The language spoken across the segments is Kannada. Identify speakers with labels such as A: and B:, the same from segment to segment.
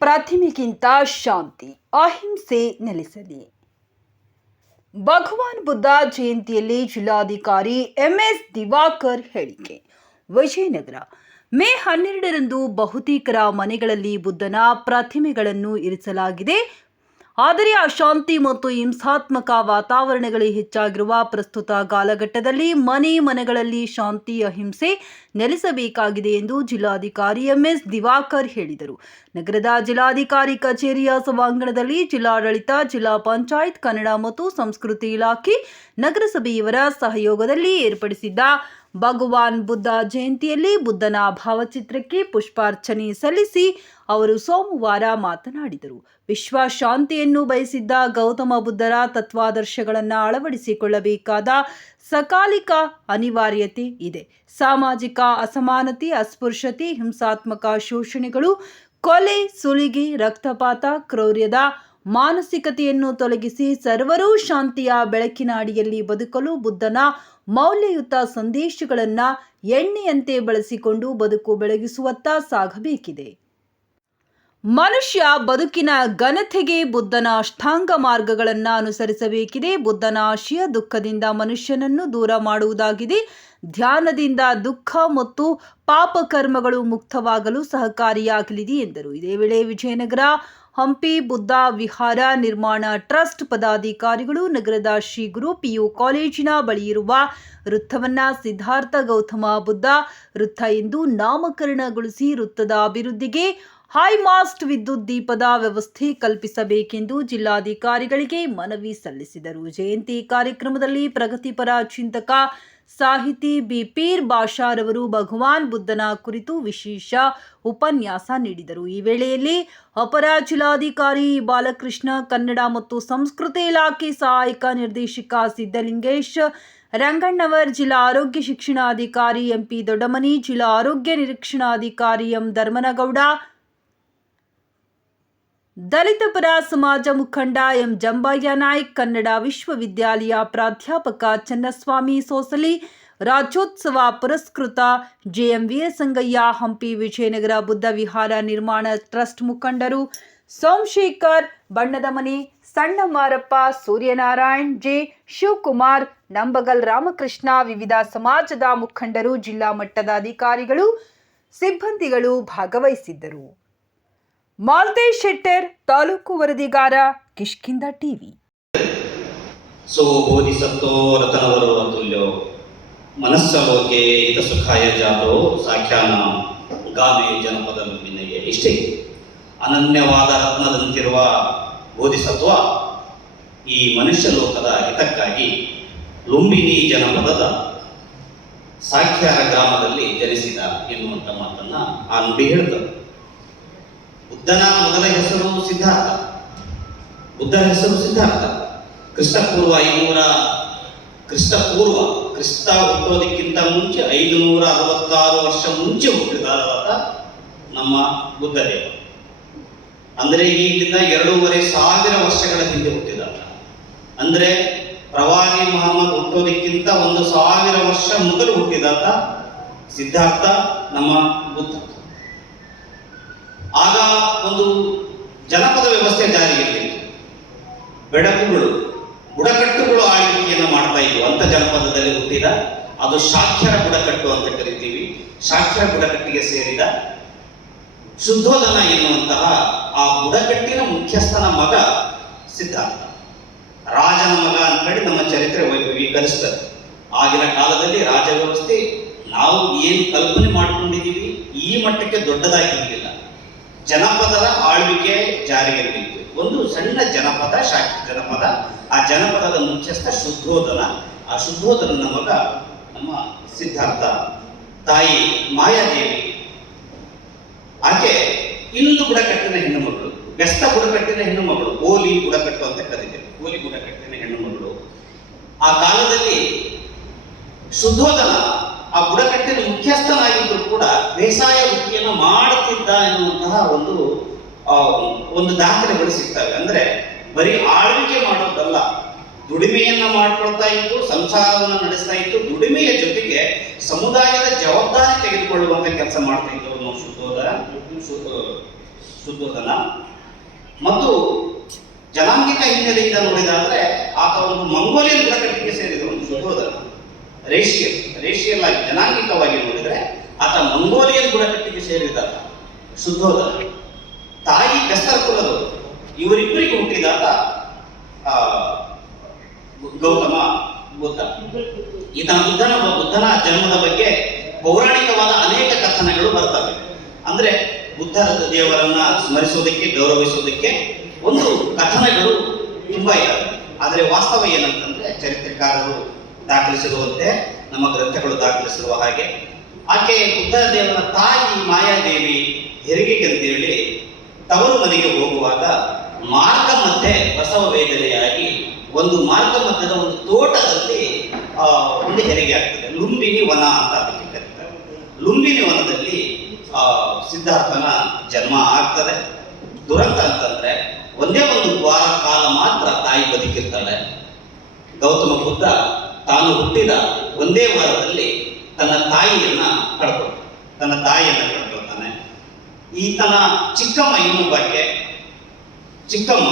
A: ಪ್ರತಿಮೆಗಿಂತ ಶಾಂತಿ, ಅಹಿಂಸೆ ನೆಲೆಸಲಿ. ಭಗವಾನ್ ಬುದ್ಧ ಜಯಂತಿಯಲ್ಲಿ ಜಿಲ್ಲಾಧಿಕಾರಿ ಎಂಎಸ್ ದಿವಾಕರ್ ಹೇಳಿಕೆ, ವಿಜಯನಗರ. ಮೇ ಹನ್ನೆರಡರಂದು ಬಹುತೇಕರ ಮನೆಗಳಲ್ಲಿ ಬುದ್ಧನ ಪ್ರತಿಮೆಗಳನ್ನು ಇರಿಸಲಾಗಿದೆ. ಆದರೆ ಅಶಾಂತಿ ಮತ್ತು ಹಿಂಸಾತ್ಮಕ ವಾತಾವರಣಗಳೇ ಹೆಚ್ಚಾಗಿರುವ ಪ್ರಸ್ತುತ ಕಾಲಘಟ್ಟದಲ್ಲಿ ಮನೆ ಮನೆಗಳಲ್ಲಿ ಶಾಂತಿ, ಅಹಿಂಸೆ ನೆಲೆಸಬೇಕಾಗಿದೆ ಎಂದು ಜಿಲ್ಲಾಧಿಕಾರಿ ಎಂಎಸ್ ದಿವಾಕರ್ ಹೇಳಿದರು. ನಗರದ ಜಿಲ್ಲಾಧಿಕಾರಿ ಕಚೇರಿಯ ಸಭಾಂಗಣದಲ್ಲಿ ಜಿಲ್ಲಾಡಳಿತ, ಜಿಲ್ಲಾ ಪಂಚಾಯತ್, ಕನ್ನಡ ಮತ್ತು ಸಂಸ್ಕೃತಿ ಇಲಾಖೆ ನಗರಸಭೆಯವರ ಸಹಯೋಗದಲ್ಲಿ ಏರ್ಪಡಿಸಿದ್ದ ಭಗವಾನ್ ಬುದ್ಧ ಜಯಂತಿಯಲ್ಲಿ ಬುದ್ಧನ ಭಾವಚಿತ್ರಕ್ಕೆ ಪುಷ್ಪಾರ್ಚನೆ ಸಲ್ಲಿಸಿ ಅವರು ಸೋಮವಾರ ಮಾತನಾಡಿದರು. ವಿಶ್ವ ಶಾಂತಿಯನ್ನು ಬಯಸಿದ್ದ ಗೌತಮ ಬುದ್ಧರ ತತ್ವಾದರ್ಶಗಳನ್ನು ಅಳವಡಿಸಿಕೊಳ್ಳಬೇಕಾದ ಸಕಾಲಿಕ ಅನಿವಾರ್ಯತೆ ಇದೆ. ಸಾಮಾಜಿಕ ಅಸಮಾನತೆ, ಅಸ್ಪೃಶ್ಯತೆ, ಹಿಂಸಾತ್ಮಕ ಶೋಷಣೆಗಳು, ಕೊಲೆ, ಸುಲಿಗೆ, ರಕ್ತಪಾತ, ಕ್ರೌರ್ಯದ ಮಾನಸಿಕತೆಯನ್ನು ತೊಲಗಿಸಿ ಸರ್ವರೂ ಶಾಂತಿಯ ಬೆಳಕಿನ ಅಡಿಯಲ್ಲಿ ಬದುಕಲು ಬುದ್ಧನ ಮೌಲ್ಯಯುತ ಸಂದೇಶಗಳನ್ನು ಎಣ್ಣೆಯಂತೆ ಬಳಸಿಕೊಂಡು ಬದುಕು ಬೆಳಗಿಸುವತ್ತ ಸಾಗಬೇಕಿದೆ. ಮನುಷ್ಯ ಬದುಕಿನ ಘನತೆಗೆ ಬುದ್ಧನ ಅಷ್ಟಾಂಗ ಮಾರ್ಗಗಳನ್ನು ಅನುಸರಿಸಬೇಕಿದೆ. ಬುದ್ಧನ ಆಶಯ ದುಃಖದಿಂದ ಮನುಷ್ಯನನ್ನು ದೂರ ಮಾಡುವುದಾಗಿದೆ. ಧ್ಯಾನದಿಂದ ದುಃಖ ಮತ್ತು ಪಾಪಕರ್ಮಗಳು ಮುಕ್ತವಾಗಲು ಸಹಕಾರಿಯಾಗಲಿದೆ ಎಂದರು. ಇದೇ ವೇಳೆ ವಿಜಯನಗರ ಹಂಪಿ ಬುದ್ಧ ವಿಹಾರ ನಿರ್ಮಾಣ ಟ್ರಸ್ಟ್ ಪದಾಧಿಕಾರಿಗಳು ನಗರದ ಶ್ರೀ ಗುರು ಪಿಯು ಕಾಲೇಜಿನ ಬಳಿಯಿರುವ ವೃತ್ತವನ್ನ ಸಿದ್ಧಾರ್ಥ ಗೌತಮ ಬುದ್ಧ ವೃತ್ತ ಎಂದು ನಾಮಕರಣಗೊಳಿಸಿ ವೃತ್ತದ ಅಭಿವೃದ್ಧಿಗೆ ಹೈಮಾಸ್ಟ್ ವಿದ್ಯುತ್ ದೀಪದ ವ್ಯವಸ್ಥೆ ಕಲ್ಪಿಸಬೇಕೆಂದು ಜಿಲ್ಲಾಧಿಕಾರಿಗಳಿಗೆ ಮನವಿ ಸಲ್ಲಿಸಿದರು. ಜಯಂತಿ ಕಾರ್ಯಕ್ರಮದಲ್ಲಿ ಪ್ರಗತಿಪರ ಚಿಂತಕ ಸಾಹಿತಿ ಬಿ ಪೀರ್ ಬಾಷಾರವರು ಭಗವಾನ್ ಬುದ್ಧನ ಕುರಿತು ವಿಶೇಷ ಉಪನ್ಯಾಸ ನೀಡಿದರು. ಈ ವೇಳೆಯಲ್ಲಿ ಅಪರ ಜಿಲ್ಲಾಧಿಕಾರಿ ಬಾಲಕೃಷ್ಣ, ಕನ್ನಡ ಮತ್ತು ಸಂಸ್ಕೃತಿ ಇಲಾಖೆ ಸಹಾಯಕ ನಿರ್ದೇಶಕ ಸಿದ್ದಲಿಂಗೇಶ್ ರಂಗಣ್ಣವರ್ ಜಿಲ್ಲಾ ಆರೋಗ್ಯ ಶಿಕ್ಷಣಾಧಿಕಾರಿ ಎಂಪಿ ದೊಡ್ಡಮನಿ, ಜಿಲ್ಲಾ ಆರೋಗ್ಯ ನಿರೀಕ್ಷಣಾಧಿಕಾರಿ ಎಂ ಧರ್ಮನಗೌಡ ದಲಿತ ಪರ ಸಮಾಜ ಮುಖಂಡ ಎಂ ಜಂಬಯ್ಯ ನಾಯ್ಕ್, ಕನ್ನಡ ವಿಶ್ವವಿದ್ಯಾಲಯ ಪ್ರಾಧ್ಯಾಪಕ ಚನ್ನಸ್ವಾಮಿ ಸೋಸಲಿ, ರಾಜ್ಯೋತ್ಸವ ಪುರಸ್ಕೃತ ಜೆಎಂವಿಎ ಸಂಗಯ್ಯ ಹಂಪಿ ವಿಜಯನಗರ ಬುದ್ಧ ವಿಹಾರ ನಿರ್ಮಾಣ ಟ್ರಸ್ಟ್ ಮುಖಂಡರು ಸೋಮಶೇಖರ್, ಬಣ್ಣದ ಮನೆ ಸಣ್ಣ ಮಾರಪ್ಪ ಸೂರ್ಯನಾರಾಯಣ್, ಜೆ ಶಿವಕುಮಾರ್, ನಂಬಗಲ್ ರಾಮಕೃಷ್ಣ, ವಿವಿಧ ಸಮಾಜದ ಮುಖಂಡರು, ಜಿಲ್ಲಾ ಮಟ್ಟದ ಅಧಿಕಾರಿಗಳು, ಸಿಬ್ಬಂದಿಗಳು ಭಾಗವಹಿಸಿದ್ದರು. ಮಾಲ್ತೇಶ್ ಶೆಟ್ಟರ್ ತಾಲೂಕು ವರದಿಗಾರ ಕಿಷ್ಕಿಂದ ಟಿವಿ.
B: ಸೋ ಬೋಧಿಸತ್ತೋ ರತನವರೋ ಅತುಲ್ಯೋ, ಮನಸ್ಸಲೋಕೆ ಹಿತ ಸುಖಾಯ ಜಾತೋ ಸಾಖ್ಯಾನ ಗಾಮೆ ಜನಪದ ವಿನಯ ಇಷ್ಟೇ. ಅನನ್ಯವಾದ ರತ್ನದಂತಿರುವ ಬೋಧಿಸತ್ವ ಈ ಮನುಷ್ಯ ಲೋಕದ ಹಿತಕ್ಕಾಗಿ ಲುಂಬಿನಿ ಜನಪದದ ಸಾಖ್ಯಾರ ಗ್ರಾಮದಲ್ಲಿ ಜನಿಸಿದ ಎನ್ನುವಂಥ ಮಾತನ್ನು ಆ ನುಡಿ ಹೇಳ್ತದೆ ಬುದ್ಧನ ಮೊದಲ ಹೆಸರು ಸಿದ್ಧಾರ್ಥ. ಬುದ್ಧನ ಹೆಸರು ಸಿದ್ಧಾರ್ಥ. ಕ್ರಿಸ್ತಪೂರ್ವ ಐನೂರ ಕ್ರಿಸ್ತಪೂರ್ವ ಕ್ರಿಸ್ತ ಹುಟ್ಟೋದಕ್ಕಿಂತ ಮುಂಚೆ ಐದುನೂರ ಅರವತ್ತಾರು ವರ್ಷ ಮುಂಚೆ ಹುಟ್ಟಿದಾರವಾದ ನಮ್ಮ ಬುದ್ಧದೇವ. ಅಂದ್ರೆ ಈಗಿಂದ ಎರಡೂವರೆ ಸಾವಿರ ವರ್ಷಗಳ ಹಿಂದೆ ಹುಟ್ಟಿದಾತ ಅಂದ್ರೆ ಪ್ರವಾದಿ ಮಹಮ್ಮದ್ ಹುಟ್ಟೋದಕ್ಕಿಂತ ಒಂದು ಸಾವಿರ ವರ್ಷ ಮೊದಲು ಹುಟ್ಟಿದಾತ ಸಿದ್ಧಾರ್ಥ ನಮ್ಮ ಬುದ್ಧ. ಆಗ ಒಂದು ಜನಪದ ವ್ಯವಸ್ಥೆ ಜಾರಿಯಲ್ಲಿ ಬೆಡಗುಗಳು ಬುಡಕಟ್ಟುಗಳು ಆಳ್ವಿಕೆಯನ್ನು ಮಾಡ್ತಾ ಇದ್ವು. ಅಂತ ಜನಪದದಲ್ಲಿ ಹುಟ್ಟಿದ, ಅದು ಸಾಕ್ಷರ ಬುಡಕಟ್ಟು ಅಂತ ಕರಿತೀವಿ. ಸಾಕ್ಷರ ಬುಡಕಟ್ಟಿಗೆ ಸೇರಿದ ಶುದ್ಧೋಧನ ಎನ್ನುವಂತಹ ಆ ಬುಡಕಟ್ಟಿನ ಮುಖ್ಯಸ್ಥನ ಮಗ ಸಿದ್ಧಾರ್ಥ. ರಾಜನ ಮಗ ಅಂತ ಹೇಳಿ ನಮ್ಮ ಚರಿತ್ರೆ ವೈಭವೀಕರಿಸ್ತದೆ. ಆಗಿನ ಕಾಲದಲ್ಲಿ ರಾಜ ವ್ಯವಸ್ಥೆ ನಾವು ಏನು ಕಲ್ಪನೆ ಮಾಡಿಕೊಂಡಿದ್ದೀವಿ ಈ ಮಟ್ಟಕ್ಕೆ ದೊಡ್ಡದಾಗಿರಲಿಲ್ಲ. ಜನಪದರ ಆಳ್ವಿಕೆ ಜಾರಿಯಲ್ಲಿ ಒಂದು ಸಣ್ಣ ಜನಪದ ಶಾಖ, ಜನಪದ. ಆ ಜನಪದದ ಮುಖ್ಯಸ್ಥ ಶುದ್ಧೋಧನ ಆ ಶುದ್ಧೋಧನನ ಮಗ ನಮ್ಮ ಸಿದ್ಧಾರ್ಥ ತಾಯಿ ಮಾಯಾದೇವಿ. ಆಕೆ ಇಂದು ಬುಡಕಟ್ಟಿನ ಹೆಣ್ಣು ಮಗಳು ಬೆಸ್ತ ಬುಡಕಟ್ಟಿನ ಹೆಣ್ಣು ಮಗಳು ಓಲಿ ಬುಡಕಟ್ಟು ಅಂತ ಕರೀತೇವೆ ಓಲಿ ಬುಡಕಟ್ಟಿನ ಹೆಣ್ಣು ಮಗಳು ಆ ಕಾಲದಲ್ಲಿ ಶುದ್ಧೋಧನ ಆ ಬುಡಕಟ್ಟಿನ ಮುಖ್ಯಸ್ಥನಾಗಿದ್ದರೂ ಕೂಡ ಬೇಸಾಯ ವೃತ್ತಿಯನ್ನು ಮಾಡುತ್ತಿದ್ದ ಎನ್ನುವಂತಹ ಒಂದು ಒಂದು ದಾಖಲೆಗಳು ಸಿಗ್ತವೆ. ಅಂದ್ರೆ ಬರೀ ಆಳ್ವಿಕೆ ಮಾಡೋದಲ್ಲ, ದುಡಿಮೆಯನ್ನ ಮಾಡ್ಕೊಳ್ತಾ ಇತ್ತು ಸಂಸಾರವನ್ನು ನಡೆಸ್ತಾ ಇತ್ತು ದುಡಿಮೆಯ ಜೊತೆಗೆ ಸಮುದಾಯದ ಜವಾಬ್ದಾರಿ ತೆಗೆದುಕೊಳ್ಳುವಂತ ಕೆಲಸ ಮಾಡ್ತಾ ಇದ್ದರು ನಾವು ಶುದ್ಧೋದರ ಮತ್ತು ಜನಾಂಗಿಕ ಹಿನ್ನೆಲೆಯಿಂದ ನೋಡಿದಾದ್ರೆ ಆತ ಒಂದು ಮಂಗೋಲಿಯನ್ ಬುಡಕಟ್ಟಿಗೆ ಸೇರಿದ ಒಂದು ಶುದ್ಧೋಧನ ರೇಷಿಯಲ್ ರೇಷಿಯಲ್ ಆಗಿ ಜನಾಂಗಿಕವಾಗಿ ನೋಡಿದ್ರೆ ಆತ ಮಂಗೋಲಿಯನ್ ಬುಡಕಟ್ಟಿಗೆ ಸೇರಿದ ಶುದ್ಧೋಧನ ತಾಯಿ ಕಸ್ತರ್ ಕುಲದವರು ಇವರಿಬ್ಬರಿಗೆ ಹುಟ್ಟಿದಾತ ಗೌತಮ ಬುದ್ಧ. ಈತನ ಬುದ್ಧನ ಬುದ್ಧನ ಜನ್ಮದ ಬಗ್ಗೆ ಪೌರಾಣಿಕವಾದ ಅನೇಕ ಕಥನಗಳು ಬರ್ತವೆ. ಅಂದ್ರೆ ಬುದ್ಧರ ದೇವರನ್ನ ಸ್ಮರಿಸೋದಕ್ಕೆ, ಗೌರವಿಸೋದಕ್ಕೆ ಒಂದು ಕಥನಗಳು ತುಂಬಾ ಇದ್ದಾವೆ ಆದರೆ ವಾಸ್ತವ ಏನಂತಂದ್ರೆ ಚರಿತ್ರೆಕಾರರು ದಾಖಲಿಸಿರುವಂತೆ ನಮ್ಮ ಗ್ರಂಥಗಳು ದಾಖಲಿಸಿರುವ ಹಾಗೆ. ಆಕೆ ಬುದ್ಧದೇವನ ತಾಯಿ ಮಾಯಾದೇವಿ ಹೆರಿಗೆ ಅಂತೇಳಿ ತವರು ಮನೆಗೆ ಹೋಗುವಾಗ ಮಾರ್ಗ ಮಧ್ಯೆ ಬಸವ ವೇದನೆಯಾಗಿ ಒಂದು ಮಾರ್ಗ ಮಧ್ಯದ ಒಂದು ತೋಟದಲ್ಲಿ ಆ, ಒಂದು ಹೆರಿಗೆ ಆಗ್ತದೆ. ಲುಂಬಿನಿ ವನ ಅಂತ ಅದಕ್ಕೆ ಕರೀತಾರೆ. ಲುಂಬಿನಿ ವನದಲ್ಲಿ ಆ, ಸಿದ್ಧಾರ್ಥನ ಜನ್ಮ ಆಗ್ತದೆ. ದುರಂತ ಅಂತಂದ್ರೆ ಒಂದೇ ಒಂದು ವಾರ ಕಾಲ ಮಾತ್ರ ತಾಯಿ ಬದುಕಿರ್ತಾಳೆ. ಗೌತಮ ಬುದ್ಧ ತಾನು ಹುಟ್ಟಿದ ಒಂದೇ ವಾರದಲ್ಲಿ ತನ್ನ ತಾಯಿಯನ್ನ ಕಳ್ಕೊಳ್ತಾನೆ ತನ್ನ ತಾಯಿಯನ್ನ ಕಳ್ಕೊಳ್ತಾನೆ ಈತನ ಚಿಕ್ಕಮ್ಮ ಇನ್ನೊಬ್ಬಾಕೆ ಚಿಕ್ಕಮ್ಮ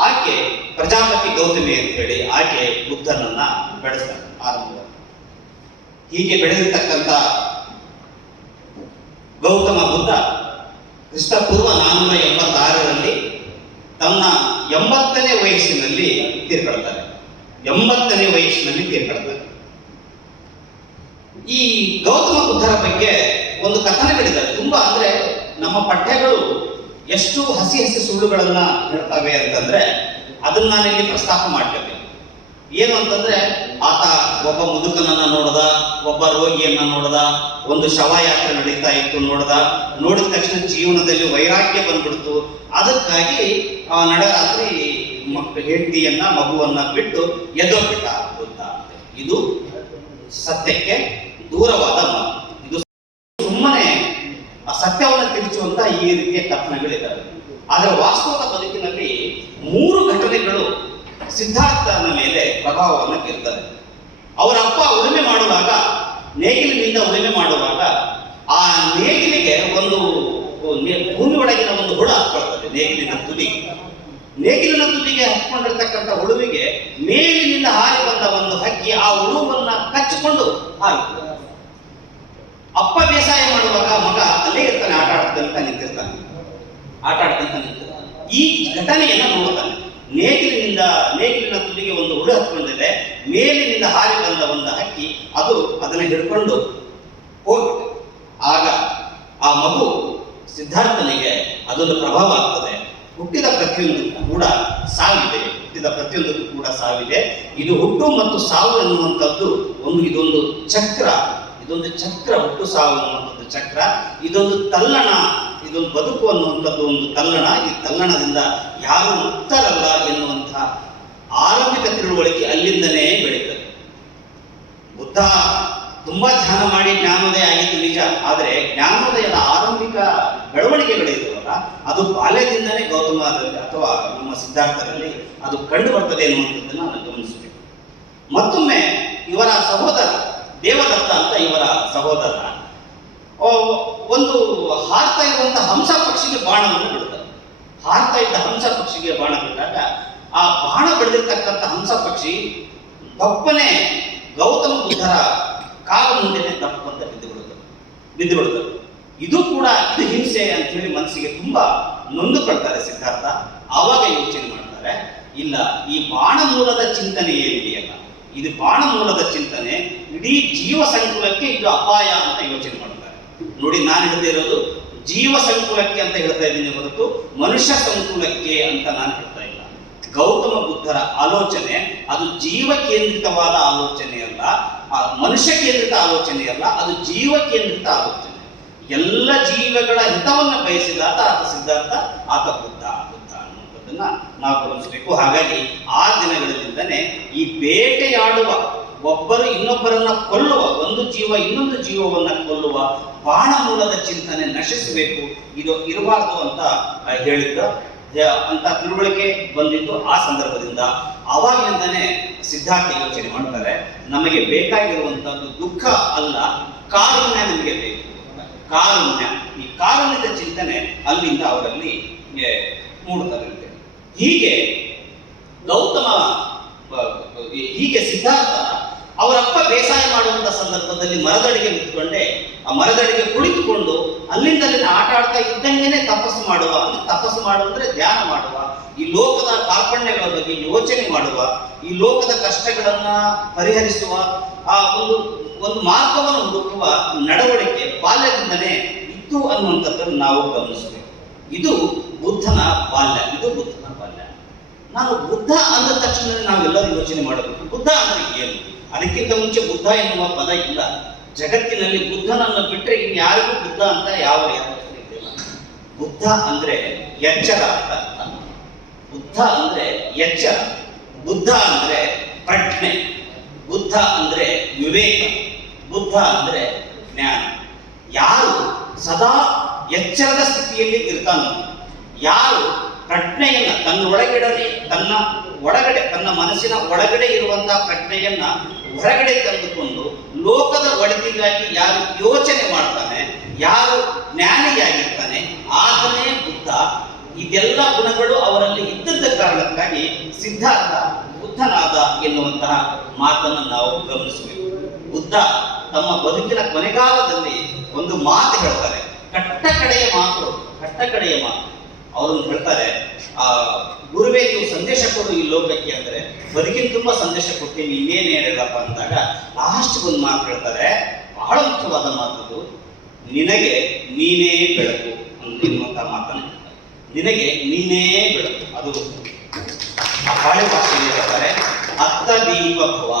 B: ಆಕೆ ಪ್ರಜಾಪತಿ ಗೌತಮಿ ಅಂತ ಹೇಳಿ ಆಕೆ ಬುದ್ಧನನ್ನ ಬೆಳೆಸ್ತಾನೆ ಆರಂಭ ಹೀಗೆ ಬೆಳೆದಿರ್ತಕ್ಕಂಥ ಗೌತಮ ಬುದ್ಧ ಕ್ರಿಸ್ತಪೂರ್ವ ನಾನ್ನೂರ ಎಂಬತ್ತಾರರಲ್ಲಿ ತನ್ನ ಎಂಬತ್ತನೇ ವಯಸ್ಸಿನಲ್ಲಿ ತೀರ್ಕೊಳ್ತಾರೆ ಎಂಬತ್ತನೇ ವಯಸ್ಸಿನಲ್ಲಿ ತೀರ್ಪಡ್ತಾರೆ ಈ ಗೌತಮ ಬುದ್ಧರ ಬಗ್ಗೆ ಒಂದು ಕಥನಗಳಿದ್ದಾವೆ ತುಂಬಾ ಅಂದ್ರೆ ನಮ್ಮ ಪಠ್ಯಗಳು ಎಷ್ಟು ಹಸಿ ಹಸಿ ಸುಳ್ಳುಗಳನ್ನ ಹೇಳ್ತವೆ ಅಂತಂದ್ರೆ ಅದನ್ನ ನಾನು ಇಲ್ಲಿ ಪ್ರಸ್ತಾಪ ಮಾಡ್ತೇನೆ. ಏನು ಅಂತಂದ್ರೆ ಆತ ಒಬ್ಬ ಮುದುಕನನ್ನ ನೋಡ್ದ, ಒಬ್ಬ ರೋಗಿಯನ್ನ ನೋಡ್ದ, ಒಂದು ಶವಯಾತ್ರೆ ನಡೀತಾ ಇತ್ತು ನೋಡ್ದ, ನೋಡಿದ ತಕ್ಷಣ ಜೀವನದಲ್ಲಿ ವೈರಾಗ್ಯ ಬಂದ್ಬಿಡ್ತು. ಅದಕ್ಕಾಗಿ ನಡರಾತ್ರಿ ಹೆಂಡತಿಯನ್ನ, ಮಗುವನ್ನ ಬಿಟ್ಟು ಎದ್ದೋಗ್ಬಿಟ್ಟ ಗೊತ್ತಾಗುತ್ತೆ. ಇದು ಸತ್ಯಕ್ಕೆ ದೂರವಾದ ಇದು ಸುಮ್ಮನೆ ಆ ಸತ್ಯವನ್ನು ತಿಳಿಸುವಂತ ಈ ರೀತಿಯ ಕಥನಗಳಿದ್ದಾವೆ. ಆದರೆ ವಾಸ್ತವದ ಬದುಕಿನಲ್ಲಿ ಮೂರು ಘಟನೆಗಳು ಸಿದ್ಧಾರ್ಥನ ಮೇಲೆ ಪ್ರಭಾವವನ್ನು ಬೀರ್ತದೆ ಅವರ ಅಪ್ಪ ಉಳುಮೆ ಮಾಡುವಾಗ, ನೇಗಿಲಿನಿಂದ ಉಳುಮೆ ಮಾಡುವಾಗ ಆ ನೇಗಿಲಿಗೆ ಒಂದು ಭೂಮಿ ಒಳಗಿನ ಒಂದು ಹುಳ ಹಾಕೊಳ್ತದೆ ನೇಗಿಲಿನ ತುದಿ. ನೇಗಿಲಿನ ತುದಿಗೆ ಹತ್ಕೊಂಡಿರ್ತಕ್ಕಂಥ ಹುಳುವಿಗೆ ಮೇಲಿನಿಂದ ಹಾರಿ ಬಂದ ಒಂದು ಹಕ್ಕಿ ಆ ಹುಳುವನ್ನ ಕಚ್ಚಿಕೊಂಡು ಹಾರುತ್ತದೆ ಅಪ್ಪ ಬೇಸಾಯ ಮಾಡುವಾಗ ಮಗ ಅಲ್ಲೇ ಇರ್ತಾನೆ, ಆಟ ಆಡ್ತಂತ ನಿಂತಿರ್ತಾನೆ. ಆಟ ಆಡ್ತಂತ ನಿಂತಿರ್ತಾನೆ. ಈ ಘಟನೆಯನ್ನು ನೋಡ್ತಾನೆ. ನೇಗಿಲಿನಿಂದ, ನೇಗಿಲಿನ ತುದಿಗೆ ಒಂದು ಹುಳು ಹತ್ಕೊಂಡಿದೆ, ಮೇಲಿನಿಂದ ಹಾರಿ ಬಂದ ಒಂದು ಹಕ್ಕಿ ಅದು ಅದನ್ನ ಹಿಡ್ಕೊಂಡು ಹೋಗುತ್ತೆ ಆಗ ಆ ಮಗು ಸಿದ್ಧಾರ್ಥನಿಗೆ ಅದೊಂದು ಪ್ರಭಾವ ಆಗ್ತದೆ. ಹುಟ್ಟಿದ ಪ್ರತಿಯೊಂದಕ್ಕೂ ಕೂಡ ಸಾವಿದೆ. ಹುಟ್ಟಿದ ಪ್ರತಿಯೊಂದಕ್ಕೂ ಕೂಡ ಸಾವಿದೆ. ಇದು ಹುಟ್ಟು ಮತ್ತು ಸಾವು ಎನ್ನುವಂಥದ್ದು ಒಂದು ಇದೊಂದು ಚಕ್ರ. ಇದೊಂದು ಚಕ್ರ, ಹುಟ್ಟು ಸಾವು ಅನ್ನುವಂಥದ್ದು ಚಕ್ರ. ಇದೊಂದು ತಲ್ಲಣ, ಇದೊಂದು ಬದುಕು ಅನ್ನುವಂಥದ್ದು ಒಂದು ತಲ್ಲಣ. ಈ ತಲ್ಲಣದಿಂದ ಯಾರು ಮುಕ್ತರಲ್ಲ ಎನ್ನುವಂತಹ ಆರಂಭಿಕ ತಿಳುವಳಿಕೆ ಅಲ್ಲಿಂದನೇ ಬೆಳೀತದೆ. ಬುದ್ಧ ತುಂಬಾ ಧ್ಯಾನ ಮಾಡಿ ಜ್ಞಾನೋದಯ ಆಗಿದ್ದು ನಿಜ. ಆದರೆ ಜ್ಞಾನೋದಯದ ಆರಂಭಿಕ ಬೆಳವಣಿಗೆಗಳಿರುವಲ್ಲ ಅದು ಬಾಲ್ಯದಿಂದಲೇ ಗೌತಮದಲ್ಲಿ ಅಥವಾ ನಮ್ಮ ಸಿದ್ಧಾರ್ಥರಲ್ಲಿ ಅದು ಕಂಡು ಬರ್ತದೆ ಎನ್ನುವಂಥದ್ದನ್ನು ನಾನು ಗಮನಿಸಬೇಕು. ಮತ್ತೊಮ್ಮೆ ಇವರ ಸಹೋದರ ದೇವದತ್ತ ಅಂತ ಇವರ ಸಹೋದರ. ಒಂದು ಹಾರ್ತಾ ಇರುವಂತ ಹಂಸ ಪಕ್ಷಿಗೆ ಬಾಣವನ್ನು ಬಿಡುತ್ತಾರೆ. ಹಾರ್ತಾ ಇದ್ದ ಹಂಸ ಪಕ್ಷಿಗೆ ಬಾಣ ಬಿಟ್ಟಾಗ ಆ ಬಾಣ ಬೆಳೆದಿರ್ತಕ್ಕಂಥ ಹಂಸ ಪಕ್ಷಿ ಒಪ್ಪನೆ ಗೌತಮ ಬುದ್ಧರ ಕಾಲ ಮುಂದೆನೆ ದಪ್ಪಂತ ಬಿದ್ದು ಬಿಡುತ್ತದೆ ಬಿದ್ದು ಬಿಡುತ್ತದೆ ಇದು ಕೂಡ ಇದು ಹಿಂಸೆ ಅಂತ ಹೇಳಿ ಮನಸ್ಸಿಗೆ ತುಂಬಾ ನೊಂದುಕೊಳ್ತಾರೆ ಸಿದ್ಧಾರ್ಥ. ಆವಾಗ ಯೋಚನೆ ಮಾಡ್ತಾರೆ, ಇಲ್ಲ, ಈ ಬಾಣ ಮೂಲದ ಚಿಂತನೆ ಏನಿದೆಯಲ್ಲ ಇದು ಬಾಣ ಮೂಲದ ಚಿಂತನೆ, ಇಡೀ ಜೀವ ಸಂಕುಲಕ್ಕೆ ಇದು ಅಪಾಯ ಅಂತ ಯೋಚನೆ ಮಾಡ್ತಾರೆ. ನೋಡಿ, ನಾನು ಹೇಳ್ತಿರೋದು ಜೀವ ಸಂಕುಲಕ್ಕೆ ಅಂತ ಹೇಳ್ತಾ ಇದ್ದೀನಿ ಹೊರತು, ಮನುಷ್ಯ ಸಂಕುಲಕ್ಕೆ ಅಂತ ನಾನು ಹೇಳ್ತಾ ಇಲ್ಲ. ಗೌತಮ ಬುದ್ಧರ ಆಲೋಚನೆ, ಅದು ಜೀವ ಕೇಂದ್ರಿತವಾದ ಆಲೋಚನೆ ಅಲ್ಲ ಆ ಮನುಷ್ಯ ಕೇಂದ್ರಿತ ಆಲೋಚನೆ ಅಲ್ಲ, ಅದು ಜೀವ ಕೇಂದ್ರಿತ ಆಲೋಚನೆ. ಎಲ್ಲ ಜೀವಗಳ ಹಿತವನ್ನು ಬಯಸಿದಾತ ಆತ ಸಿದ್ಧಾರ್ಥ ಆತ ಬುದ್ಧ ಬುದ್ಧ ಅನ್ನುವಂಥದ್ದನ್ನ ನಾವು ಗಮನಿಸಬೇಕು. ಹಾಗಾಗಿ ಆ ದಿನಗಳಿಂದನೇ ಈ ಬೇಟೆಯಾಡುವ, ಒಬ್ಬರು ಇನ್ನೊಬ್ಬರನ್ನ ಕೊಲ್ಲುವ, ಒಂದು ಜೀವ ಇನ್ನೊಂದು ಜೀವವನ್ನ ಕೊಲ್ಲುವ ಬಾಣ ಮೂಲದ ಚಿಂತನೆ ನಶಿಸಬೇಕು. ಇದು ಇರಬಾರ್ದು ಅಂತ ಹೇಳಿದ್ರು ಅಂತ ತಿಳುವಳಿಕೆ ಬಂದಿದ್ದು ಆ ಸಂದರ್ಭದಿಂದ. ಅವಾಗಿನಿಂದನೇ ಸಿದ್ಧಾರ್ಥ ಯೋಚನೆ ಮಾಡ್ತಾರೆ, ನಮಗೆ ಬೇಕಾಗಿರುವಂತಹದ್ದು ದುಃಖ ಅಲ್ಲ, ಕಾರುಣ್ಯ ನಮಗೆ ಬೇಕು. ಕಾರುಣ್ಯ. ಈ ಕಾರುಣ್ಯದ ಚಿಂತನೆ ಅಲ್ಲಿಂದ ಅವರಲ್ಲಿ ಮೂಡುತ್ತದಂತೆ. ಹೀಗೆ ಗೌತಮ ಹೀಗೆ ಸಿದ್ಧಾರ್ಥ ಅವರಪ್ಪ ಬೇಸಾಯ ಮಾಡುವಂತ ಸಂದರ್ಭದಲ್ಲಿ ಮರದಡಿಗೆ ನಿಂತ್ಕೊಂಡೆ ಆ ಮರದಡಿಗೆ ಕುಳಿತುಕೊಂಡು ಅಲ್ಲಿಂದಲೇ ಅಲ್ಲಿಂದ ಆಟ ಆಡ್ತಾ ಇದ್ದಂಗೆನೆ ತಪಸ್ಸು ಮಾಡುವ. ಅಂದ್ರೆ ತಪಸ್ಸು ಮಾಡುವ ಅಂದ್ರೆ ಧ್ಯಾನ ಮಾಡುವ. ಈ ಲೋಕದ ಕಾರ್ಪಣ್ಯಗಳ ಬಗ್ಗೆ ಯೋಚನೆ ಮಾಡುವ. ಈ ಲೋಕದ ಕಷ್ಟಗಳನ್ನ ಪರಿಹರಿಸುವ. ಆ ಒಂದು ಒಂದು ಮಾರ್ಗವನ್ನು ಹುಡುಕುವ ನಡವಳಿಕೆ ಬಾಲ್ಯದಿಂದನೇ ಇತ್ತು ಅನ್ನುವಂಥದ್ದನ್ನು ನಾವು ಗಮನಿಸಬೇಕು. ಇದು ಬುದ್ಧನ ಬಾಲ್ಯ. ಇದು ಬುದ್ಧನ ಬಾಲ್ಯ. ನಾವು ಬುದ್ಧ ಅಂದ ತಕ್ಷಣ ನಾವೆಲ್ಲರೂ ಯೋಚನೆ ಮಾಡಬೇಕು. ಬುದ್ಧ ಅಂದ್ರೆ ಏನು? ಅದಕ್ಕಿಂತ ಮುಂಚೆ ಬುದ್ಧ ಎನ್ನುವ ಪದ ಇಲ್ಲ. ಜಗತ್ತಿನಲ್ಲಿ ಬುದ್ಧನನ್ನು ಬಿಟ್ಟರೆ ಇನ್ಯಾರಿಗೂ ಬುದ್ಧ ಅಂತ ಯಾವ ಇದ್ದಿಲ್ಲ ಬುದ್ಧ ಅಂದ್ರೆ ಎಚ್ಚರ ಅಂತ ಬುದ್ಧ ಅಂದ್ರೆ ಎಚ್ಚರ. ಬುದ್ಧ ಅಂದ್ರೆ ಪ್ರಜ್ಞೆ. ಬುದ್ಧ ಅಂದ್ರೆ ವಿವೇಕ. ಬುದ್ಧ ಅಂದ್ರೆ ಜ್ಞಾನ. ಯಾರು ಸದಾ ಎಚ್ಚರದ ಸ್ಥಿತಿಯಲ್ಲಿ ಇರ್ತಾನೋ, ಯಾರು ಪ್ರಜ್ಞೆಯನ್ನ ತನ್ನೊಳಗಿಡದೆ ತನ್ನ ಒಳಗಡೆ, ತನ್ನ ಮನಸ್ಸಿನ ಒಳಗಡೆ ಇರುವಂತಹ ಪ್ರಜ್ಞೆಯನ್ನ ಹೊರಗಡೆ ತಂದುಕೊಂಡು ಲೋಕದ ಒಳಿತಿಗಾಗಿ ಯಾರು ಯೋಚನೆ ಮಾಡ್ತಾನೆ, ಯಾರು ಜ್ಞಾನಿಯಾಗಿರ್ತಾನೆ, ಆತನೇ ಬುದ್ಧ. ಇದೆಲ್ಲ ಗುಣಗಳು ಅವರಲ್ಲಿ ಇದ್ದದ ಕಾರಣಕ್ಕಾಗಿ ಸಿದ್ಧಾರ್ಥ ಬುದ್ಧನಾದ ಎನ್ನುವಂತಹ ಮಾತನ್ನು ನಾವು ಗಮನಿಸಬೇಕು. ಬುದ್ಧ ತಮ್ಮ ಬದುಕಿನ ಕೊನೆಗಾಲದಲ್ಲಿ ಒಂದು ಮಾತು ಹೇಳ್ತಾರೆ ಕಟ್ಟ ಕಡೆಯ ಮಾತು ಕಟ್ಟ ಕಡೆಯ ಮಾತು. ಅವರನ್ನು ಹೇಳ್ತಾರೆ, ಆ, ಗುರುವೇ, ನೀವು ಸಂದೇಶ ಕೊಡು ಈ ಲೋಕಕ್ಕೆ ಅಂದ್ರೆ, ಬದುಕಿನ ತುಂಬಾ ಸಂದೇಶ ಕೊಡ್ತೀನಿ ಇನ್ನೇನು ಹೇಳಿರಪ್ಪ ಅಂದಾಗ ಲಾಸ್ಟ್ ಒಂದು ಮಾತು ಹೇಳ್ತಾರೆ, ಬಹಳ ಮುಖ್ಯವಾದ ಮಾತು ನಿನಗೆ ನೀನೇ ಬೆಳಕು ಎನ್ನುವಂತ ಮಾತನ್ನು. ನಿನಗೆ ನೀನೇ ಬೆಳಕು. ಅದು ಆ ಹಳೆ ಭಾಷೆಯಲ್ಲಿ ಹೇಳ್ತಾರೆ, ಅತ್ತ ದೀಪ ಭವ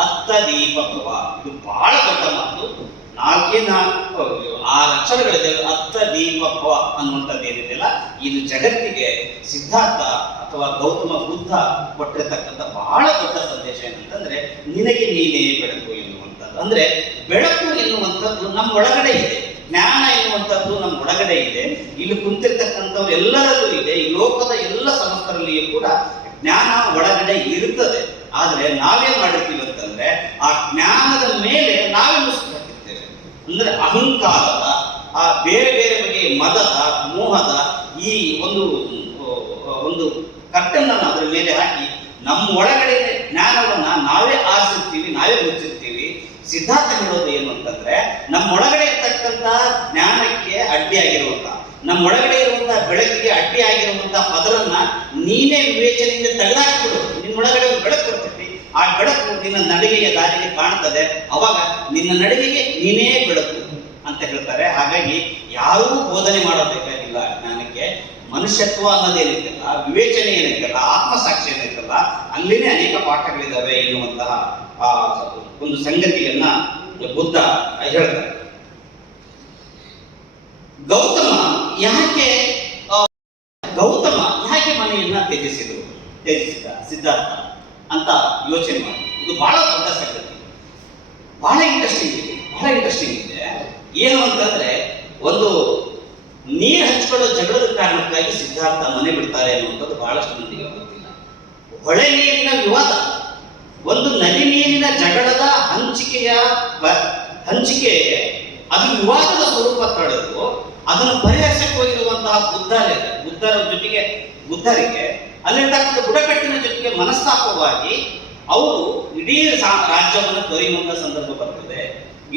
B: ಅತ್ತ ದೀಪ ಭವ ಇದು ಬಹಳ ದೊಡ್ಡ ಮಾತು. ನಾಲ್ಕೇ ನಾಲ್ಕು ಆ ಅಕ್ಷರಗಳಿದೆ ದೀಪ ಭವ ಅನ್ನುವಂಥದ್ದು ಏನಿದೆಯಲ್ಲ ಇದು ಜಗತ್ತಿಗೆ ಸಿದ್ಧಾರ್ಥ ಅಥವಾ ಗೌತಮ ಬುದ್ಧ ಕೊಟ್ಟಿರ್ತಕ್ಕಂಥ ಬಹಳ ದೊಡ್ಡ ಸಂದೇಶ ಏನಂತಂದ್ರೆ, ನಿನಗೆ ನೀನೇ ಬೆಳಕು ಎನ್ನುವಂಥದ್ದು. ಅಂದ್ರೆ ಬೆಳಕು ಎನ್ನುವಂಥದ್ದು ನಮ್ಮ ಒಳಗಡೆ ಇದೆ. ಜ್ಞಾನ ಎನ್ನುವಂಥದ್ದು ನಮ್ಮ ಒಳಗಡೆ ಇದೆ. ಇಲ್ಲಿ ಕುಂತಿರ್ತಕ್ಕಂಥವ್ರು ಎಲ್ಲರಲ್ಲೂ ಇದೆ. ಈ ಲೋಕದ ಎಲ್ಲ ಸಮಸ್ತರಲ್ಲಿಯೂ ಕೂಡ ಜ್ಞಾನ ಒಳಗಡೆ ಇರುತ್ತದೆ ಆದ್ರೆ ನಾವೇನ್ ಮಾಡಿರ್ತೀವಿ ಅಂತಂದ್ರೆ, ಆ ಜ್ಞಾನದ ಮೇಲೆ ನಾವೇ ಅಂದ್ರೆ ಅಹಂಕಾರದ, ಆ ಬೇರೆ ಬೇರೆ ಬಗೆಯ ಮದದ ಮೋಹದ ಈ ಒಂದು ಒಂದು ಕಟ್ಟನ್ನು ಅದರ ಮೇಲೆ ಹಾಕಿ ನಮ್ಮ ಒಳಗಡೆ ಜ್ಞಾನವನ್ನ ನಾವೇ ಆರಿಸಿರ್ತೀವಿ, ನಾವೇ ಮುಚ್ಚಿರ್ತೀವಿ. ಸಿದ್ಧಾಂತ ಹೇಳೋದು ಏನು ಅಂತಂದ್ರೆ, ನಮ್ಮ ಒಳಗಡೆ ಇರ್ತಕ್ಕಂಥ ಜ್ಞಾನಕ್ಕೆ ಅಡ್ಡಿಯಾಗಿರುವಂತ ನಮ್ಮ ಒಳಗಡೆ ಇರುವಂತಹ ಬೆಳಕಿಗೆ ಅಡ್ಡಿಯಾಗಿರುವಂತಹ ಪದರನ್ನ ನೀನೇ ವಿವೇಚನೆಯಿಂದ ತೆಗೆದಾಕಿಬಿಡು ನಿನ್ನ ಒಳಗಡೆ ಒಂದು ಬೆಳಕು ಆ ಬೆಳಕು ನಿನ್ನ ನಡಿಗೆಯ ದಾರಿಗೆ ಕಾಣ್ತದೆ ಅವಾಗ ನಿನ್ನ ನಡುವೆಗೆ ನೀನೇ ಬೆಳಕು ಅಂತ ಹೇಳ್ತಾರೆ. ಹಾಗಾಗಿ ಯಾರೂ ಬೋಧನೆ ಮಾಡಬೇಕಾಗಿಲ್ಲ ಜ್ಞಾನಕ್ಕೆ. ಮನುಷ್ಯತ್ವ ಅನ್ನೋದೇನಿರ್ತಲ್ಲ ವಿವೇಚನೆ ಏನಿರ್ತಲ್ಲ, ಆತ್ಮಸಾಕ್ಷಿ ಏನಿರ್ತಲ್ಲ, ಅಲ್ಲಿನೇ ಅನೇಕ ಪಾಠಗಳಿದ್ದಾವೆ ಎನ್ನುವಂತಹ, ಆ, ಒಂದು ಸಂಗತಿಯನ್ನ ಬುದ್ಧ ಹೇಳ್ತಾರೆ. ಗೌತಮ ಯಾಕೆ ಗೌತಮ ಯಾಕೆ ಮನೆಯನ್ನ ತ್ಯಜಿಸಿದರು? ತ್ಯಜಿಸಿದ, ಸಿದ್ಧಾರ್ಥ. ಅಂತ ಯೋಚನೆ ಮಾಡಿ. ಇದು ಬಹಳ ದೊಡ್ಡ ಸಂಗತಿ. ಬಹಳ ಇಂಟ್ರೆಸ್ಟಿಂಗ್ ಇದೆ, ಬಹಳ ಇಂಟ್ರೆಸ್ಟಿಂಗ್ ಇದೆ. ಏನು ಅಂತಂದ್ರೆ, ಒಂದು ನೀರು ಹಂಚ್ಕೊಳ್ಳೋ ಜಗಳದ ಕಾರಣಕ್ಕಾಗಿ ಸಿದ್ಧಾರ್ಥ ಮನೆ ಬಿಡ್ತಾರೆ ಅನ್ನುವಂಥದ್ದು ಬಹಳಷ್ಟು ಮಂದಿಗೆ ಗೊತ್ತಿಲ್ಲ. ಹೊಳೆ ನೀರಿನ ವಿವಾದ, ಒಂದು ನದಿ ನೀರಿನ ಜಗಳದ ಹಂಚಿಕೆಯ ಹಂಚಿಕೆ, ಅದು ವಿವಾದದ ಸ್ವರೂಪ ತಳೆದು ಅದನ್ನು ಪರಿಹರಿಸಕ್ಕೆ ಹೋಗಿರುವಂತಹ ಬುದ್ಧರಿಗೆ ಬುದ್ಧರ ಜೊತೆಗೆ ಬುದ್ಧರಿಗೆ ಅಲ್ಲಿರ್ತಕ್ಕಂಥ ಬುಡಕಟ್ಟಿನ ಜೊತೆಗೆ ಮನಸ್ತಾಪವಾಗಿ ಅವರು ಇಡೀ ರಾಜ್ಯವನ್ನು ತೊರೆಯುವಂತಹ ಸಂದರ್ಭ ಬರ್ತದೆ.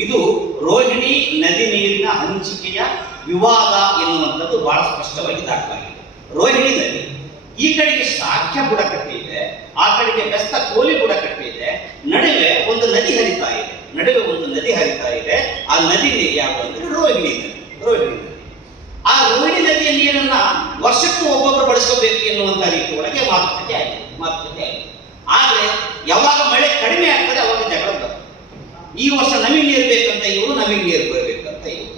B: ಇದು ರೋಹಿಣಿ ನದಿ ನೀರಿನ ಹಂಚಿಕೆಯ ವಿವಾದ ಎನ್ನುವಂಥದ್ದು ಬಹಳ ಸ್ಪಷ್ಟವಾಗಿ ದಾಖಲಾಗಿದೆ. ರೋಹಿಣಿ ನದಿ, ಈ ಕಡೆಗೆ ಶಾಖ್ಯ ಬುಡಕಟ್ಟು ಇದೆ, ಆ ಕಡೆಗೆ ಬೆಸ್ತ ಕೋಲಿ ಬುಡಕಟ್ಟು ಇದೆ, ನಡುವೆ ಒಂದು ನದಿ ಹರಿತಾ ಇದೆ, ನಡುವೆ ಒಂದು ನದಿ ಹರಿತಾ ಇದೆ, ಆ ನದಿ ಯಾವುದು ಅಂದ್ರೆ ರೋಹಿಣಿ ನದಿ ರೋಹಿಣಿ ನದಿ. ಆ ರೋಹಿಣಿ ನದಿಯ ನೀರನ್ನ ವರ್ಷಕ್ಕೂ ಒಬ್ಬೊಬ್ಬರು ಬಳಸ್ಕೋಬೇಕು ಎನ್ನುವಂತ ರೀತಿ ಒಳಗೆ ಮಾತುಕತೆ ಆಗಿದೆ ಮಾತುಕತೆ ಆಗಿದೆ ಆದ್ರೆ ಯಾವಾಗ ಮಳೆ ಕಡಿಮೆ ಆಗ್ತದೆ ಅವಾಗ ಜಗಳ ಈ ವರ್ಷ ನಮಗೆ ನೀರು ಬೇಕಂತ ಇವರು ನಮಗೆ ನೀರು ಬರಬೇಕಂತ ಇವರು.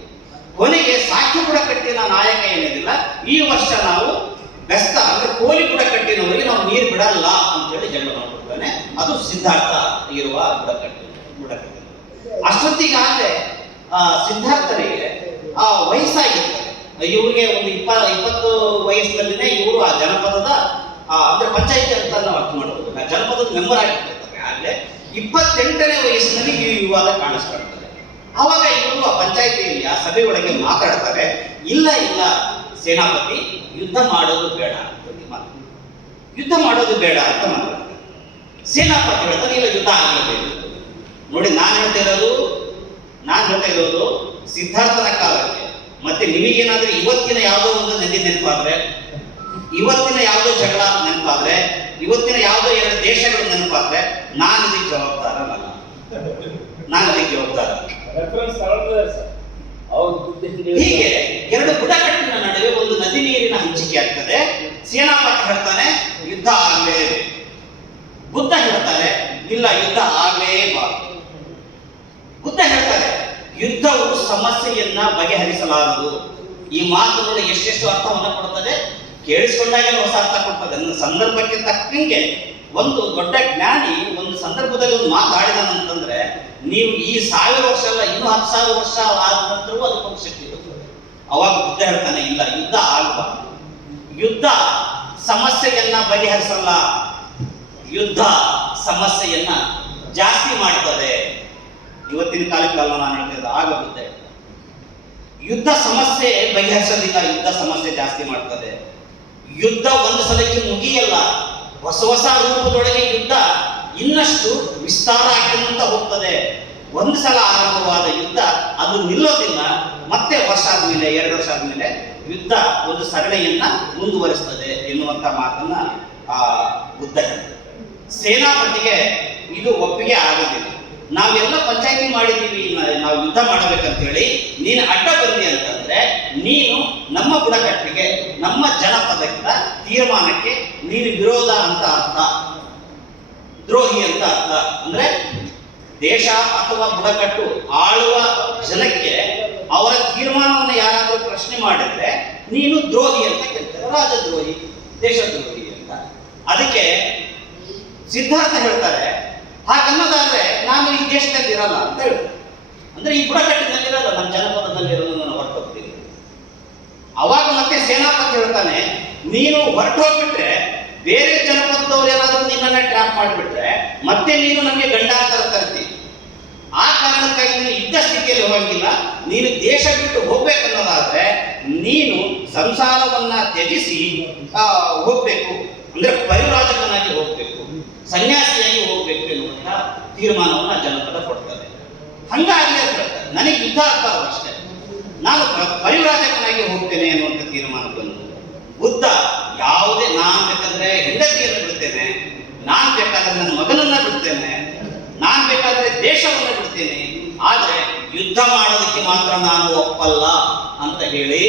B: ಕೊನೆಗೆ ಸಾಕ್ಯ ಬುಡಕಟ್ಟಿನ ನಾಯಕ ಏನಿದಿಲ್ಲ ಈ ವರ್ಷ ನಾವು ಬೆಸ್ತ ಅಂದ್ರೆ ಕೋಲಿ ಬುಡಕಟ್ಟಿನವರಿಗೆ ನಾವು ನೀರು ಬಿಡಲ್ಲ ಅಂತ ಹೇಳಿ ಜಗಳ ಮಾಡ್ಬಿಡ್ತಾನೆ ಅದು ಸಿದ್ಧಾರ್ಥ ಇರುವ ಬುಡಕಟ್ಟು ಬುಡಕಟ್ಟು ಅಷ್ಟೊತ್ತಿಗಾಗಲೇ ಆ, ಸಿದ್ಧಾರ್ಥನಿಗೆ ಆ ವಯಸ್ಸಾಗಿರ್ತದೆ ಇವ್ರಿಗೆ ಒಂದು ಇಪ್ಪ ಇಪ್ಪತ್ತು ವಯಸ್ಸಿನಲ್ಲಿನೇ ಇವರು ಆ ಜನಪದದ ಅಂದ್ರೆ ಪಂಚಾಯಿತಿ ಅಂತ ನಾವು ಅರ್ಥ ಮಾಡಬಹುದು ಆ ಜನಪದದ ಮೆಂಬರ್ ಆಗಿರ್ತಾರೆ ಆದ್ರೆ ಇಪ್ಪತ್ತೆಂಟನೇ ವಯಸ್ಸಿನಲ್ಲಿ ಈ ವಿವಾದ ಕಾಣಿಸ್ಕೊಳ್ತದೆ ಆವಾಗ ಇವರು ಆ ಪಂಚಾಯತಿಯಲ್ಲಿ, ಆ ಸಭೆ ಒಳಗೆ ಮಾತಾಡ್ತಾರೆ, ಇಲ್ಲ ಇಲ್ಲ, ಸೇನಾಪತಿ, ಯುದ್ಧ ಮಾಡೋದು ಬೇಡ ಅಂತ ಮಾತು. ಯುದ್ಧ ಮಾಡೋದು ಬೇಡ ಅಂತ ಮಾತಾಡ್ತಾರೆ ಸೇನಾಪತಿ ಹೇಳ್ತಾರೆ ಇಲ್ಲ ಯುದ್ಧ ಆಗಲೇಬೇಕು ನೋಡಿ, ನಾನು ಹೇಳ್ತಾ ಇರೋದು, ನಾನು ಹೇಳ್ತಾ ಇರೋದು, ಸಿದ್ಧಾರ್ಥನ ಕಾಲಕ್ಕೆ. ಮತ್ತೆ ನಿಮಗೇನಾದ್ರೂ ಇವತ್ತಿನ ಯಾವುದೋ ಒಂದು ನದಿ ನೆನಪಾದ್ರೆ ಇವತ್ತಿನ ಯಾವುದೋ ಜಗಳ ನೆನಪಾದ್ರೆ ಇವತ್ತಿನ ಯಾವುದೋ ಎರಡು ದೇಶಗಳು ನೆನಪಾದ್ರೆ ನಾನು ಇದಕ್ಕೆ ಜವಾಬ್ದಾರನಲ್ಲ ನಾನು ಅದಕ್ಕೆ ಜವಾಬ್ದಾರ ಹೀಗೆ ಎರಡು ಬುಡಕಟ್ಟಿನ ನಡುವೆ ಒಂದು ನದಿ ನೀರಿನ ಹಂಚಿಕೆ ಆಗ್ತದೆ. ಸೇನಾಪತಿ ಹೇಳ್ತಾನೆ ಯುದ್ಧ ಆಗ್ಲೇ ಬುದ್ಧ ಹೇಳ್ತಾರೆ ಇಲ್ಲ ಯುದ್ಧ ಆಗ್ಲೇಬಾರದು ಬುದ್ಧ ಹೇಳ್ತಾರೆ ಯುದ್ಧವು ಸಮಸ್ಯೆಯನ್ನ ಬಗೆಹರಿಸಲಾರದು. ಈ ಮಾತು ನೋಡಿ ಎಷ್ಟೆಷ್ಟು ಅರ್ಥವನ್ನು ಕೊಡುತ್ತದೆ ಕೇಳಿಸಿಕೊಂಡಾಗ ಹೊಸ ಅರ್ಥ ಕೊಡ್ತದೆ. ನನ್ನ ಸಂದರ್ಭಕ್ಕೆ ತಕ್ಕಂಗೆ ಒಂದು ದೊಡ್ಡ ಜ್ಞಾನಿ ಒಂದು ಸಂದರ್ಭದಲ್ಲಿ ಒಂದು ಮಾತಾಡಿದನಂತಂದ್ರೆ ನೀವು ಈ ಸಾವಿರ ವರ್ಷ ಅಲ್ಲ, ಇನ್ನೂ ಹತ್ತು ಸಾವಿರ ವರ್ಷ ಆದ ನಂತರವೂ ಅದಕ್ಕೊಂದು ಶಕ್ತಿ ಅವಾಗ ಬುದ್ಧ ಹೇಳ್ತಾನೆ, ಇಲ್ಲ, ಯುದ್ಧ ಆಗಬಾರದು. ಯುದ್ಧ ಸಮಸ್ಯೆಯನ್ನ ಬಗೆಹರಿಸಲ್ಲ. ಯುದ್ಧ ಸಮಸ್ಯೆಯನ್ನ ಜಾಸ್ತಿ ಮಾಡ್ತದೆ. ಇವತ್ತಿನ ಕಾಲಕ್ಕಲ್ಲ ನಾನು ಹೇಳ್ತಿದ್ದೆ ಆಗುತ್ತೆ ಯುದ್ಧ ಸಮಸ್ಯೆ ಬಗೆಹರಿಸೋದಿಲ್ಲ ಯುದ್ಧ ಸಮಸ್ಯೆ ಜಾಸ್ತಿ ಮಾಡ್ತದೆ. ಯುದ್ಧ ಒಂದು ಸಲಕ್ಕೆ ಮುಗಿಯಲ್ಲ, ಹೊಸ ಹೊಸ ರೂಪದೊಳಗೆ ಯುದ್ಧ ಇನ್ನಷ್ಟು ವಿಸ್ತಾರ ಆಗಿರುವಂತ ಹೋಗ್ತದೆ. ಒಂದು ಸಲ ಆರಂಭವಾದ ಯುದ್ಧ ಅದು ನಿಲ್ಲೋದಿಲ್ಲ, ಮತ್ತೆ ವರ್ಷ ಆದ್ಮೇಲೆ, ಎರಡು ವರ್ಷ ಆದ್ಮೇಲೆ ಯುದ್ಧ ಒಂದು ಸರಣಿಯನ್ನ ಮುಂದುವರಿಸ್ತದೆ ಎನ್ನುವಂತ ಮಾತನ್ನ ಆ ಬುದ್ಧ ಸೇನಾಪತಿಗೆ ಇದು ಒಪ್ಪಿಗೆ ಆಗೋದಿಲ್ಲ. ನಾವೆಲ್ಲ ಪಂಚಾಯತಿ ಮಾಡಿದ್ದೀವಿ ನಾವು ಯುದ್ಧ ಮಾಡಬೇಕಂತ ಹೇಳಿ ನೀನು ಅಡ್ಡ ಬಂದಿ ಅಂತಂದ್ರೆ, ನೀನು ನಮ್ಮ ಬುಡಕಟ್ಟಿಗೆ, ನಮ್ಮ ಜನಪದಗಳ ತೀರ್ಮಾನಕ್ಕೆ ನೀನು ವಿರೋಧ ಅಂತ ಅರ್ಥ. ದ್ರೋಹಿ ಅಂತ ಅರ್ಥ. ಅಂದ್ರೆ ದೇಶ ಅಥವಾ ಬುಡಕಟ್ಟು ಆಳುವ ಜನಕ್ಕೆ ಅವರ ತೀರ್ಮಾನವನ್ನು ಯಾರಾದರೂ ಪ್ರಶ್ನೆ ಮಾಡಿದ್ರೆ, ನೀನು ದ್ರೋಹಿ ಅಂತ ಕೇಳ್ತಾರೆ ರಾಜದ್ರೋಹಿ ದೇಶದ್ರೋಹಿ ಅಂತ. ಅದಕ್ಕೆ ಸಿದ್ಧಾರ್ಥ ಹೇಳ್ತಾರೆ ಹಾಗನ್ನೋದಾದ್ರೆ ನಾನು ಈ ದೇಶದಲ್ಲಿ ಇರಲ್ಲ ಅಂತ ಹೇಳ್ತಾರೆ ಅಂದ್ರೆ ಈ ಬುಡಕಟ್ಟಿನಲ್ಲಿರಲ್ಲ, ನಮ್ಮ ಜನಪದದಲ್ಲಿರಲ್ಲ ನಾನು ಹೊರಟೋಗ್ತೀನಿ ಅವಾಗ ಮತ್ತೆ ಸೇನಾಪತಿ ಹೇಳ್ತಾನೆ, ನೀನು ಹೊರಟು ಹೋಗ್ಬಿಟ್ರೆ ಬೇರೆ ಜನಪದದವ್ರು ಏನಾದರೂ ನಿನ್ನನ್ನ ಟ್ರ್ಯಾಪ್ ಮಾಡಿಬಿಟ್ರೆ, ಮತ್ತೆ ನೀನು ನಮಗೆ ಗಂಡಾಂತರ ತರ್ತಿ ಆ ಕಾರಣಕ್ಕಾಗಿ ನೀನು ಇದ್ದ ಸ್ಥಿತಿಯಲ್ಲಿ ಹೋಗಂಗಿಲ್ಲ, ನೀನು ದೇಶ ಬಿಟ್ಟು ಹೋಗ್ಬೇಕನ್ನೋದಾದ್ರೆ ನೀನು ಸಂಸಾರವನ್ನ ತ್ಯಜಿಸಿ ಹೋಗ್ಬೇಕು. ಅಂದ್ರೆ ಪರಿರಾಜಕನಾಗಿ ಹೋಗ್ಬೇಕು. ಸನ್ಯಾಸಿಯಾಗಿ ಹೋಗ್ಬೇಕು ಅನ್ನುವಂಥ ತೀರ್ಮಾನವನ್ನು ಜನಪದ ಕೊಡ್ತದೆ. ಹಂಗಾಗಿ ಅಂತ ಹೇಳ್ತಾರೆ ನನಗೆ ಯುದ್ಧ ಆಗ್ಬಾರ್ದು ಅಷ್ಟೇ. ನಾನು ಪರಿವಾರಕನಾಗಿ ಹೋಗ್ತೇನೆ ಅನ್ನುವಂಥ ತೀರ್ಮಾನ ಬಂತು. ಬುದ್ಧ, ಯಾವುದೇ, ನಾನು ಬೇಕಾದ್ರೆ ಹೆಂಡತಿಯನ್ನು ಬಿಡ್ತೇನೆ. ನಾನು ಬೇಕಾದ್ರೆ ನನ್ನ ಮಗನನ್ನ ಬಿಡ್ತೇನೆ. ನಾನು ಬೇಕಾದ್ರೆ ದೇಶವನ್ನು ಬಿಡ್ತೇನೆ. ಆದ್ರೆ ಯುದ್ಧ ಮಾಡೋದಕ್ಕೆ ಮಾತ್ರ ನಾನು ಒಪ್ಪಲ್ಲ ಅಂತ ಹೇಳಿ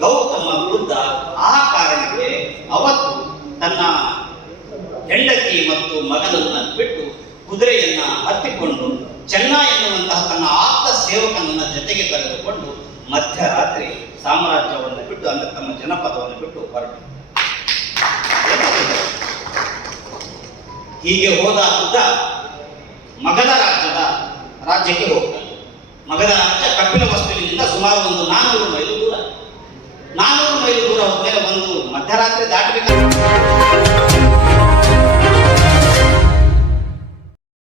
B: ಗೌತಮ ಬುದ್ಧ ಆ ಕಾರಣಕ್ಕೆ ಅವತ್ತು ತನ್ನ ಹೆಂಡತಿ ಮತ್ತು ಮಗನನ್ನ ಬಿಟ್ಟು ಕುದುರೆಯನ್ನ ಹತ್ತಿಕೊಂಡು ಚೆನ್ನ ಎನ್ನುವಂತಹ ತನ್ನ ಆಪ್ತ ಸೇವಕನನ್ನ ಜೊತೆಗೆ ಕರೆದುಕೊಂಡು ಮಧ್ಯರಾತ್ರಿ ಸಾಮ್ರಾಜ್ಯವನ್ನು ಬಿಟ್ಟು, ಅಂದ್ರೆ ತಮ್ಮ ಜನಪದವನ್ನು ಬಿಟ್ಟು ಹೊರಟು. ಹೀಗೆ ಹೋದ ಮಗಧ ರಾಜ್ಯದ ರಾಜ್ಯಕ್ಕೆ ಹೋಗ್ತಾನೆ. ಮಗಧ ರಾಜ್ಯ ಕಪಿಲ ವಸ್ತುವಿನಿಂದ ಸುಮಾರು ಒಂದು ನಾನೂರು ಮೈಲು ದೂರ. ನಾನ್ನೂರು ಮೈಲು ದೂರ ಹೋದ್ಮೇಲೆ ಒಂದು ಮಧ್ಯರಾತ್ರಿ ದಾಟಬೇಕಾದ್ರೆ